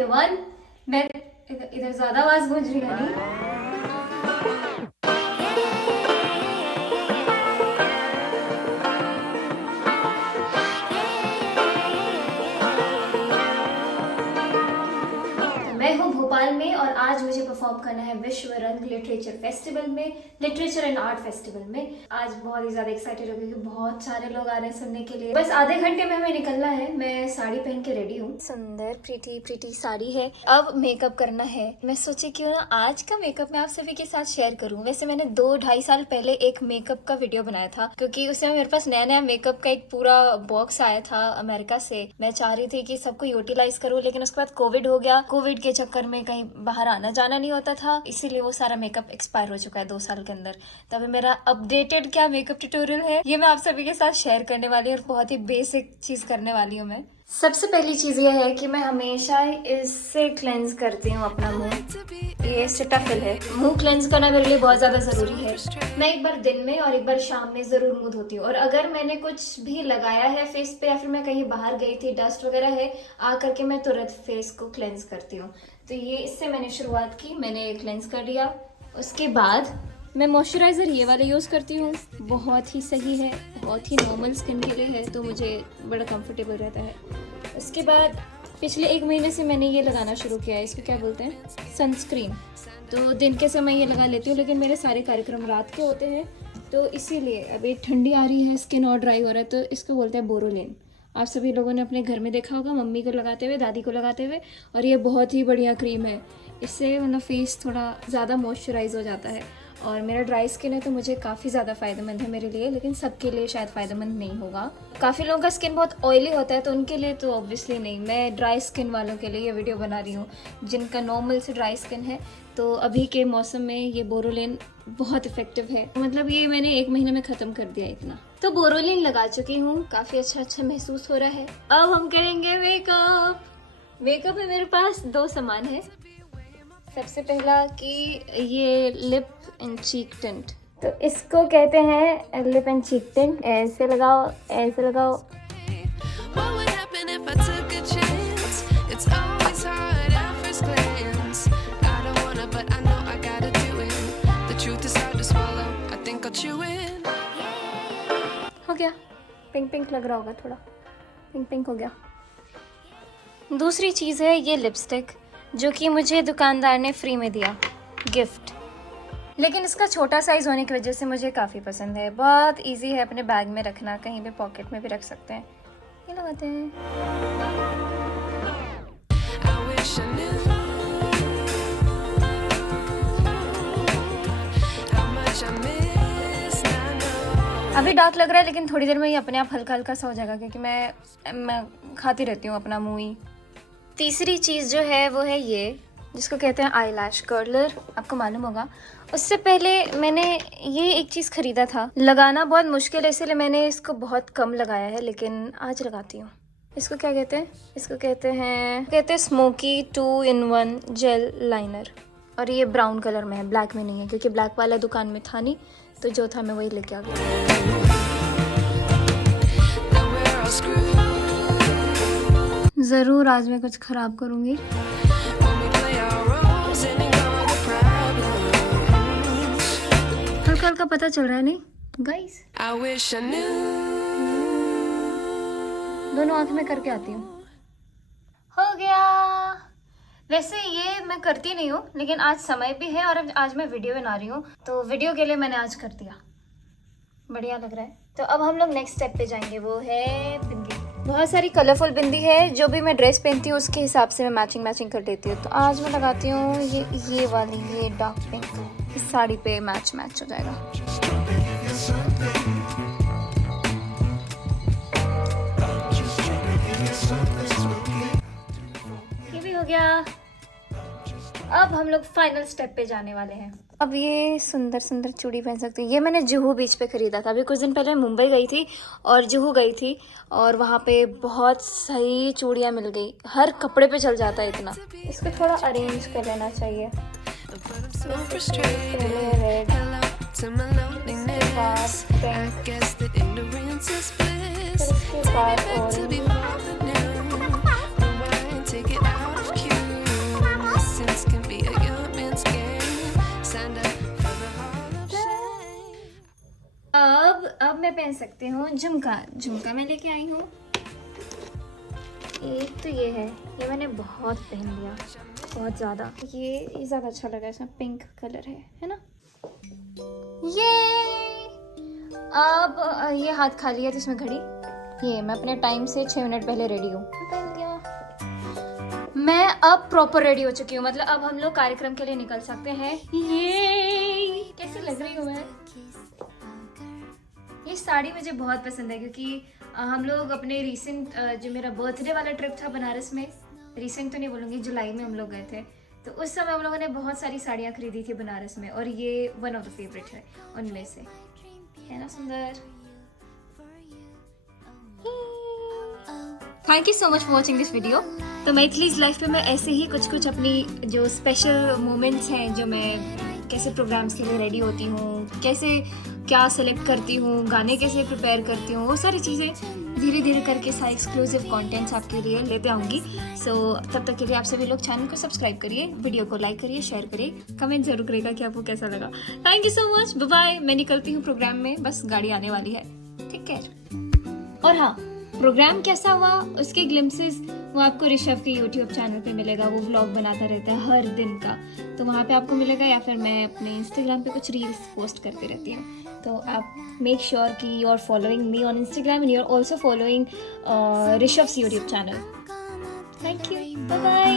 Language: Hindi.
एवरीवन। मैं इधर ज्यादा आवाज गूंज रही है नहीं? मैं हूँ भोपाल में और आज मुझे परफॉर्म करना है विश्व रंग लिटरेचर फेस्टिवल में, लिटरेचर एंड आर्ट फेस्टिवल में। आज बहुत ही ज्यादा एक्साइटेड हो गई क्योंकि बहुत सारे लोग आ रहे हैं सुनने के लिए। बस आधे घंटे में हमें निकलना है। मैं साड़ी पहन के रेडी हूँ, सुंदर प्रीटी साड़ी है। अब मेकअप करना है। मैं सोची क्यों ना आज का मेकअप मैं आप सभी के साथ शेयर करूँ। वैसे मैंने 2-2.5 साल पहले एक मेकअप का वीडियो बनाया था क्योंकि उस समय मेरे पास नया नया मेकअप का एक पूरा बॉक्स आया था अमेरिका से। मैं चाह रही थी कि सबको यूटिलाइज करूँ, लेकिन उसके बाद कोविड हो गया। कोविड के चक्कर में कहीं बाहर आना जाना नहीं होता था, इसीलिए वो सारा मेकअप एक्सपायर हो चुका है 2 साल के अंदर। तभी मेरा अपडेटेड क्या मेकअप ट्यूटोरियल है ये मैं आप सभी के साथ शेयर करने वाली हूँ और बहुत ही बेसिक चीज करने वाली हूँ मैं। सबसे पहली चीज ये है कि मैं हमेशा इससे क्लेंज करती हूँ अपना मुंह। ये सिटाफिल है। मुंह क्लेंज करना मेरे लिए बहुत ज्यादा जरूरी है। मैं एक बार दिन में और एक बार शाम में जरूर मुंह धोती हूँ। और अगर मैंने कुछ भी लगाया है फेस पे या फिर मैं कहीं बाहर गई थी, डस्ट वगैरह है, आ करके मैं तुरंत फेस को क्लेंज करती हूँ। तो ये इससे मैंने शुरुआत की, मैंने क्लेंज कर लिया। उसके बाद मैं मॉइस्चराइज़र ये वाला यूज़ करती हूँ। बहुत ही सही है, बहुत ही नॉर्मल स्किन के लिए है, तो मुझे बड़ा कंफर्टेबल रहता है। उसके बाद पिछले 1 महीने से मैंने ये लगाना शुरू किया है, इसको क्या बोलते हैं, सनस्क्रीन। तो दिन के समय ये लगा लेती हूँ, लेकिन मेरे सारे कार्यक्रम रात के होते हैं, तो इसीलिए अभी ठंडी आ रही है, स्किन और ड्राई हो रहा है, तो इसको बोलते हैं बोरोलिन। आप सभी लोगों ने अपने घर में देखा होगा मम्मी को लगाते हुए, दादी को लगाते हुए। और ये बहुत ही बढ़िया क्रीम है, इससे मतलब फेस थोड़ा ज़्यादा मॉइस्चराइज हो जाता है। और मेरा ड्राई स्किन है तो मुझे काफ़ी ज़्यादा फ़ायदेमंद है मेरे लिए, लेकिन सबके लिए शायद फ़ायदेमंद नहीं होगा। काफ़ी लोगों का स्किन बहुत ऑयली होता है तो उनके लिए तो ऑब्वियसली नहीं। मैं ड्राई स्किन वालों के लिए ये वीडियो बना रही हूँ, जिनका नॉर्मल से ड्राई स्किन है। तो अभी के मौसम में ये बोरोलिन बहुत इफेक्टिव है, मतलब ये मैंने 1 महीने में ख़त्म कर दिया इतना। तो बोरोलिन लगा चुकी हूँ, काफ़ी अच्छा महसूस हो रहा है। अब हम करेंगे मेकअप। मेकअप में मेरे पास 2 सामान है। सबसे पहला कि ये लिप एंड चीक टिंट, तो इसको कहते हैं लिप एंड चीक टिंट। ऐसे लगाओ, ऐसे लगाओ। हो गया, पिंक पिंक लग रहा होगा, थोड़ा पिंक पिंक हो गया। दूसरी चीज़ है ये लिपस्टिक, जो कि मुझे दुकानदार ने फ्री में दिया, गिफ्ट। लेकिन इसका छोटा साइज़ होने की वजह से मुझे काफ़ी पसंद है। बहुत इजी है अपने बैग में रखना, कहीं भी पॉकेट में भी रख सकते हैं। ये लगाते हैं। अभी डार्क लग रहा है, लेकिन थोड़ी देर में ये अपने आप हल्का हल्का सा हो जाएगा, क्योंकि मैं खाती रहती हूँ अपना मुँह ही। तीसरी चीज़ जो है वो है ये, जिसको कहते हैं आई लैश कर्लर, आपको मालूम होगा। उससे पहले मैंने ये एक चीज़ ख़रीदा था, लगाना बहुत मुश्किल है इसलिए मैंने इसको बहुत कम लगाया है, लेकिन आज लगाती हूँ। इसको क्या कहते हैं, इसको कहते हैं स्मोकी 2-in-1 जेल लाइनर। और ये ब्राउन कलर में है, ब्लैक में नहीं है, क्योंकि ब्लैक वाला दुकान में था नहीं, तो जो था मैं वही लेके आ गई। ज़रूर आज मैं कुछ ख़राब करूँगी। हल्का हल्का पता चल रहा है नहीं गाइस? दोनों आँख में करके आती हूँ। हो गया। वैसे ये मैं करती नहीं हूँ, लेकिन आज समय भी है और आज मैं वीडियो बना रही हूँ, तो वीडियो के लिए मैंने आज कर दिया। बढ़िया लग रहा है। तो अब हम लोग नेक्स्ट स्टेप पे जाएंगे, वो है बिंदी। बहुत सारी कलरफुल बिंदी है, जो भी मैं ड्रेस पहनती हूँ उसके हिसाब से मैं मैचिंग कर लेती हूँ। तो आज मैं लगाती हूँ ये वाली, ये डार्क पिंक। इस साड़ी पे मैच हो जाएगा। ये भी हो गया। अब हम लोग फाइनल स्टेप पे जाने वाले हैं। अब ये सुंदर चूड़ी पहन सकती हूँ। ये मैंने जुहू बीच पे खरीदा था। अभी कुछ दिन पहले मुंबई गई थी और जुहू गई थी, और वहाँ पे बहुत सही चूड़ियाँ मिल गई। हर कपड़े पे चल जाता है इतना। इसको थोड़ा अरेंज कर लेना चाहिए। रेड, उसके बाद ऑरेंज, मैं पहन सकती हूँ झुमका। झुमका मैं लेके आई हूँ। एक तो ये है, ये मैंने बहुत पहन लिया, बहुत ज़्यादा। ये ज़्यादा अच्छा लगा, इसमें पिंक कलर है ना। ये अब ये हाथ खाली है तो इसमें घड़ी। ये मैं अपने टाइम से 6 मिनट पहले रेडी हूँ। पहन लिया। मैं अब प्रॉपर रेडी हो चुकी हूँ, मतलब अब हम लोग कार्यक्रम के लिए निकल सकते हैं। ये कैसे लग रही हूँ मैं? ये साड़ी मुझे बहुत पसंद है क्योंकि हम लोग अपने रिसेंट जो मेरा बर्थडे वाला ट्रिप था बनारस में, रिसेंट तो नहीं बोलूँगी, जुलाई में हम लोग गए थे, तो उस समय हम लोगों ने बहुत सारी साड़ियाँ खरीदी थी बनारस में, और ये वन ऑफ द फेवरेट है उनमें से। है ना सुंदर? Thank you so much for watching this video. तो मैथिलीज लाइफ में मैं ऐसे ही कुछ कुछ अपनी जो स्पेशल मोमेंट्स हैं, जो मैं कैसे प्रोग्राम्स के लिए रेडी होती हूँ, कैसे क्या सेलेक्ट करती हूँ, गाने कैसे प्रिपेयर करती हूँ, वो सारी चीज़ें धीरे धीरे करके सारे एक्सक्लूसिव कंटेंट्स आपके लिए लेते आऊँगी। सो तब तक के लिए आप सभी लोग चैनल को सब्सक्राइब करिए, वीडियो को लाइक करिए, शेयर करिए, कमेंट जरूर करिएगा कि आपको कैसा लगा। Thank you so much, bye bye. मैं निकलती हूँ प्रोग्राम में, बस गाड़ी आने वाली है। ठीक है। और हाँ, प्रोग्राम कैसा हुआ उसके ग्लिम्सेस वो आपको ऋषभ के यूट्यूब चैनल पे मिलेगा। वो व्लॉग बनाता रहता है हर दिन का, तो वहाँ पे आपको मिलेगा, या फिर मैं अपने इंस्टाग्राम पे कुछ रील्स पोस्ट करती रहती हूँ। तो आप मेक श्योर कि you are following me on Instagram and you are also following Rishabh's YouTube channel. Thank you, bye bye.